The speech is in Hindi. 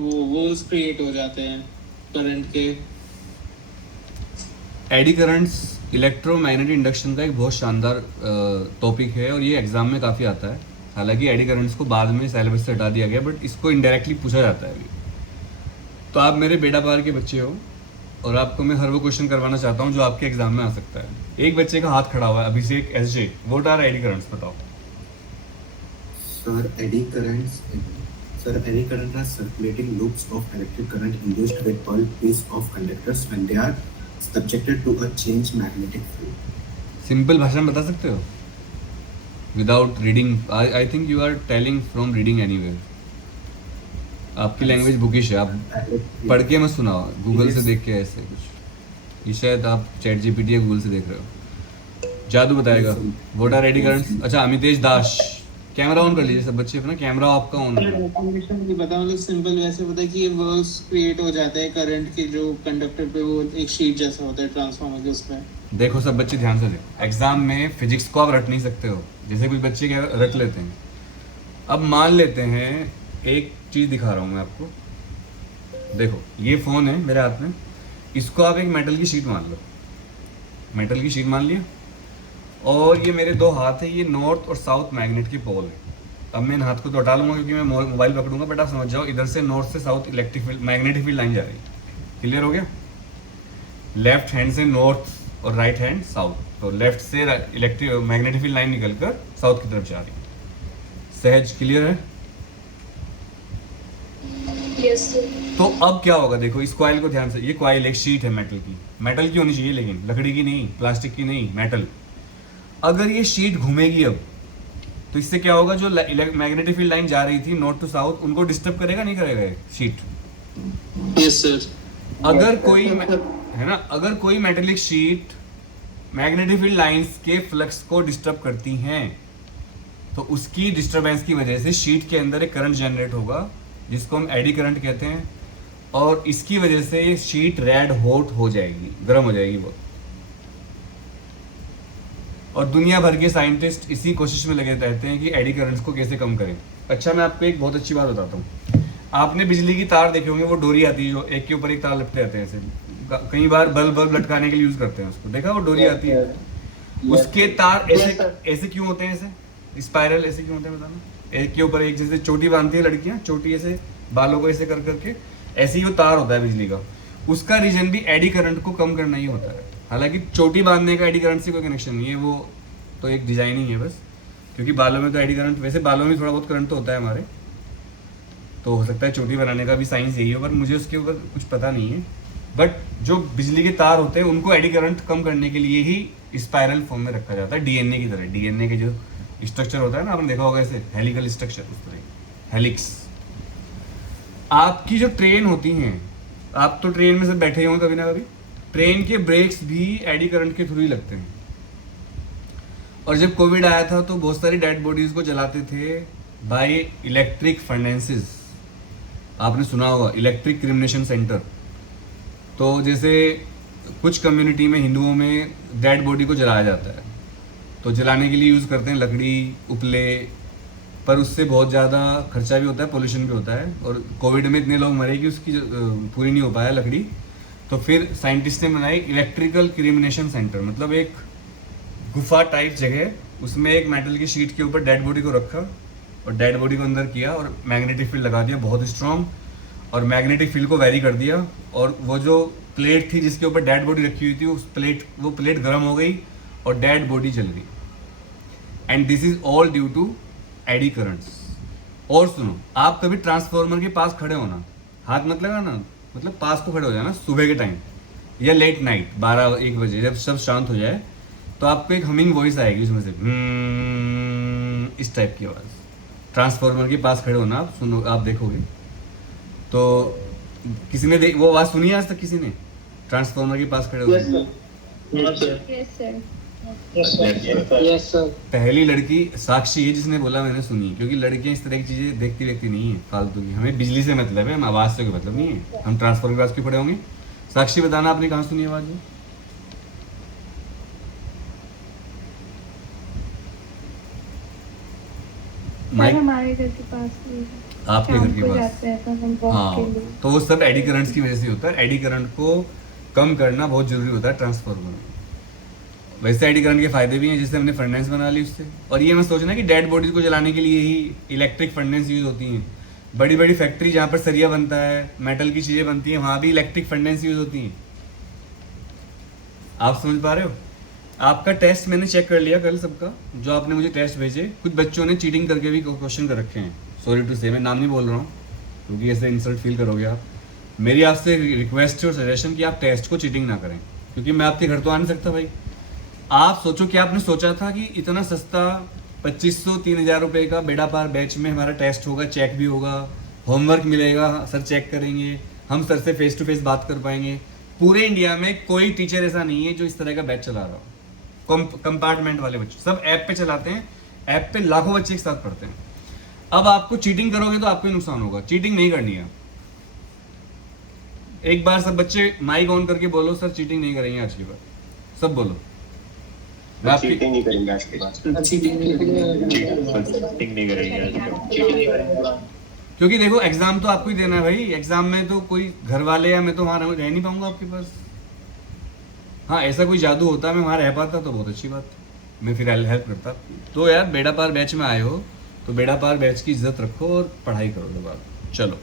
वो वोल्स क्रिएट हो जाते हैं करंट के। एडी करंट्स इलेक्ट्रोमैग्नेटिक इंडक्शन का एक बहुत शानदार टॉपिक है और ये एग्जाम में काफ़ी आता है। हालांकि एडी करंट्स को बाद में सिलेबस से हटा दिया गया, बट इसको इनडायरेक्टली पूछा जाता है अभी। तो आप मेरे बेटा पार के बच्चे हो और आपको मैं हर वो क्वेश्चन करवाना चाहता हूँ जो आपके एग्जाम में आ सकता है। एक बच्चे का हाथ खड़ा हुआ है, Abhishek SJ, what are eddy currents, बताओ। Sir, eddy current are circulating loops of electric current induced by one piece of conductors when they are subjected to a changed magnetic field. Simple भाषा में बता सकते हो without reading? I think you are telling from reading anywhere. आपकी लैंग्वेज बुकिश है, आप पढ़ के मत सुनाओ, गूगल से देख के ऐसे कुछ। ये शायद आप चैट जीपीटी या गूगल से देख रहे हो। जादू बताएगा व्हाट आर एडी करंट्स। अच्छा, अमितेश दास, कैमरा ऑन कर लीजिए सब बच्चे अपना, कैमरा आपका ऑन है। डेफिनेशन नहीं पता, मतलब सिंपल वैसे पता है कि ये वर्ल्स क्रिएट हो जाते हैं करंट के जो कंडक्टर पे, वो एक शीट जैसा होता है ट्रांसफार्मर के उसमें। देखो सब बच्चे ध्यान से देखो, एग्जाम में फिजिक्स को आप रट नहीं सकते हो जैसे कुछ बच्चे क्या रट लेते हैं। अब मान लेते हैं, एक चीज़ दिखा रहा हूँ मैं आपको, देखो ये फ़ोन है मेरे हाथ में, इसको आप एक मेटल की शीट मान लो, मेटल की शीट मान लिया, और ये मेरे दो हाथ है, ये नॉर्थ और साउथ मैग्नेट के पोल है। अब मैं इन हाथ को तो हटा लूँगा क्योंकि मैं मोबाइल पकड़ूंगा, बट आप समझ जाओ इधर से नॉर्थ से south electric field, magnetic field line जा रही है। क्लियर हो गया? लेफ्ट हैंड से नॉर्थ और राइट हैंड साउथ, तो लेफ्ट से इलेक्ट्रिक मैग्नेटिक फील्ड लाइन निकल कर साउथ की तरफ जा रही है। सहज क्लियर है? Yes sir. तो अब क्या होगा, देखो इस कॉइल को ध्यान से, ये कॉइल एक शीट है मेटल की, मेटल की होनी चाहिए लेकिन लकड़ी की नहीं, प्लास्टिक की नहीं, मेटल। अगर ये शीट घूमेगी अब, तो इससे क्या होगा, जो मैग्नेटिक फील्ड लाइन जा रही थी नॉर्थ टू साउथ, उनको डिस्टर्ब करेगा नहीं करेगा ये शीट? Yes sir. अगर कोई है ना, अगर कोई metallic sheet magnetic field lines के फ्लक्स को डिस्टर्ब करती हैं, तो उसकी डिस्टरबेंस की वजह से शीट के अंदर एक करंट जनरेट होगा जिसको हम एडी करंट कहते हैं, और इसकी वजह से ये शीट रेड हॉट हो जाएगी, गर्म हो जाएगी बहुत। और दुनिया भर के साइंटिस्ट इसी कोशिश में लगे रहते हैं कि एडी करंट्स को कैसे कम करें। अच्छा, मैं आपको एक बहुत अच्छी बात बताता हूँ। आपने बिजली की तार देखे होंगे, वो डोरी आती है जो एक के ऊपर एक तार लटके रहते हैं ऐसे, कई बार बल्ब लटकाने के लिए यूज करते हैं उसको, देखा वो डोरी आती है, उसके तार ऐसे ऐसे क्यों होते हैं, ऐसे स्पाइरल ऐसे क्यों होते हैं बताना? एक के ऊपर एक, जैसे चोटी बांधती है लड़कियां, चोटी ऐसे बालों को ऐसे कर करके, ऐसे ही वो तार होता है बिजली का। उसका रीजन भी एडी करंट को कम करना ही होता है। हालांकि चोटी बांधने का एडी करंट से कोई कनेक्शन नहीं है, वो तो एक डिजाइनिंग है बस, क्योंकि बालों में तो एडी करंट, वैसे बालों में थोड़ा बहुत करंट तो होता है हमारे, तो हो सकता है चोटी बनाने का भी साइंस यही हो, पर मुझे उसके ऊपर कुछ पता नहीं है। बट जो बिजली के तार होते हैं उनको एडी करंट कम करने के लिए ही स्पाइरल फॉर्म में रखा जाता है, डीएनए की तरह। डीएनए के जो स्ट्रक्चर होता है ना, आपने देखा होगा ऐसे हेलिकल स्ट्रक्चर, उस तरह हेलिक्स। आपकी जो ट्रेन होती हैं, आप तो ट्रेन में से बैठे होंगे कभी ना कभी, ट्रेन के ब्रेक्स भी एडी करंट के थ्रू ही लगते हैं। और जब कोविड आया था तो बहुत सारी डेड बॉडीज को जलाते थे बाय इलेक्ट्रिक फर्नेसेस, आपने सुना होगा इलेक्ट्रिक क्रिमिनेशन सेंटर। तो जैसे कुछ कम्युनिटी में, हिंदुओं में डेड बॉडी को जलाया जाता है, तो जलाने के लिए यूज़ करते हैं लकड़ी, उपले, पर उससे बहुत ज़्यादा खर्चा भी होता है, पोल्यूशन भी होता है, और कोविड में इतने लोग मरे कि उसकी पूरी नहीं हो पाया लकड़ी। तो फिर साइंटिस्ट ने बनाई इलेक्ट्रिकल क्रिमिनेशन सेंटर, मतलब एक गुफा टाइप जगह, उसमें एक मेटल की शीट के ऊपर डेड बॉडी को रखा और डेड बॉडी को अंदर किया और मैग्नेटिक फील्ड लगा दिया बहुत स्ट्रॉन्ग, और मैग्नेटिक फील्ड को वेरी कर दिया, और वो जो प्लेट थी जिसके ऊपर डेड बॉडी रखी हुई थी, वो प्लेट गर्म हो गई और डेड बॉडी जल गई। And this is all due to eddy currents. और सुनो, आप कभी ट्रांसफार्मर के पास खड़े हो ना, हाथ मत लगाना, मतलब पास को खड़े हो जाना सुबह के टाइम या लेट नाइट 12-1 बजे, जब सब शांत हो जाए, तो आपको एक हमिंग वॉइस आएगी उसमें से, इस टाइप की आवाज़। ट्रांसफार्मर के पास खड़े हो ना आप, सुनो, आप देखोगे तो किसी ने वो आवाज़ सुनी है आज तक किसी ने ट्रांसफार्मर के पास खड़े हो? Yes sir. पहली लड़की साक्षी है जिसने बोला मैंने सुनी, क्योंकि लड़कियां इस तरह की चीजें देखती व्यक्ति नहीं है फालतू की। हमें बिजली से मतलब है, हम आवाज से कोई मतलब नहीं है, हम ट्रांसफार्मर के पास क्यों खड़े होंगे? साक्षी बताना आपने कहाँ सुनी आवाज? हमारे घर के पास। आपके घर के को पास। जाते हैं तो हम वॉक हाँ के लिए। तो वो सब एडी करंट्स की वजह से होता है। एडी करंट को कम करना बहुत जरूरी होता है ट्रांसफार्मर में। वैसे एडी करंट के फायदे भी हैं, जैसे हमने फर्नेस बना ली उससे। और ये मैं सोचना कि डेड बॉडीज को जलाने के लिए ही इलेक्ट्रिक फर्नेस यूज होती हैं। बड़ी बड़ी फैक्ट्री जहाँ पर सरिया बनता है, मेटल की चीज़ें बनती हैं, वहाँ भी इलेक्ट्रिक फर्नेस यूज होती हैं। आप समझ पा रहे हो? आपका टेस्ट मैंने चेक कर लिया कल सबका, जो आपने मुझे टेस्ट भेजे। कुछ बच्चों ने चीटिंग करके भी क्वेश्चन कर रखे हैं। सॉरी टू से, मैं नाम नहीं बोल रहा हूँ क्योंकि ऐसे इंसल्ट फील करोगे आप। मेरी आपसे रिक्वेस्ट और सजेशन कि आप टेस्ट को चीटिंग ना करें, क्योंकि मैं आपके घर तो आ नहीं सकता भाई। आप सोचो कि आपने सोचा था कि इतना सस्ता 2500-3000 रुपये का बेड़ा पार बैच में हमारा टेस्ट होगा, चेक भी होगा, होमवर्क मिलेगा, सर चेक करेंगे, हम सर से फेस टू फेस बात कर पाएंगे। पूरे इंडिया में कोई टीचर ऐसा नहीं है जो इस तरह का बैच चला रहा हो। कंपार्टमेंट वाले बच्चे सब ऐप पे चलाते हैं, ऐप पे लाखों बच्चे एक साथ पढ़ते हैं। अब आपको चीटिंग करोगे तो आपको ही नुकसान होगा। चीटिंग नहीं करनी है। एक बार सब बच्चे माइक ऑन करके बोलो, सर चीटिंग नहीं करेंगे आज की बार। सब बोलो। मैं आपकी चीटिंग नहीं करेंगे आज के बाद। चीटिंग नहीं करेंगे आज के बाद। क्योंकि देखो एग्जाम तो आपको ही देना है भाई। एग्जाम में तो कोई घर वाले या मैं तो वहां रह नहीं पाऊंगा आपके पास। हाँ ऐसा कोई जादू होता, मैं वहां रह पाता तो बहुत अच्छी बात थी, मैं फिर हेल्प करता। तो यार बेड़ा पार बैच में आए हो तो बेड़ा पार बैच की इज्जत रखो और पढ़ाई करो लोग। चलो।